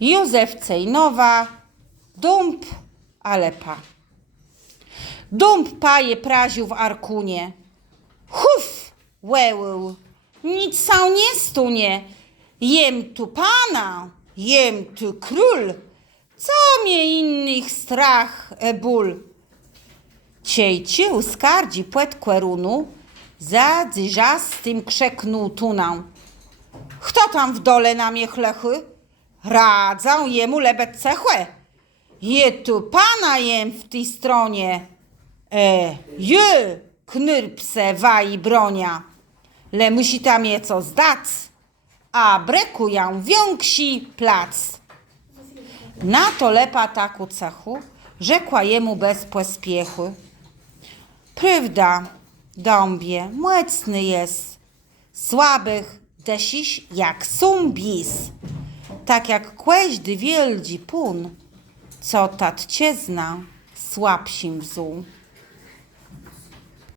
Józef Cejnowa, dąb Alepa. Dąb paje praził w Arkunie. Huf, łełył, nic są nie stunie. Jem tu pana, jem tu król. Co mnie innych strach ból. Ciejcił skardzi płet kłerunu, za dzyżastym krzeknął tunał. Kto tam w dole na mnie chlechy? Radzą jemu lebet cechłe. Je tu pana jem w tej stronie. Je, knyrpse waj bronia. Le musi tam je co zdać, a brekują więksi plac. Na to lepa taku cechu, rzekła jemu bez pośpiechu. Prawda, dąbie, mocny jest, słabych desiś jak sumbis, tak jak kłeźdy wieldzi pun, co tatciezna słabsim wzół.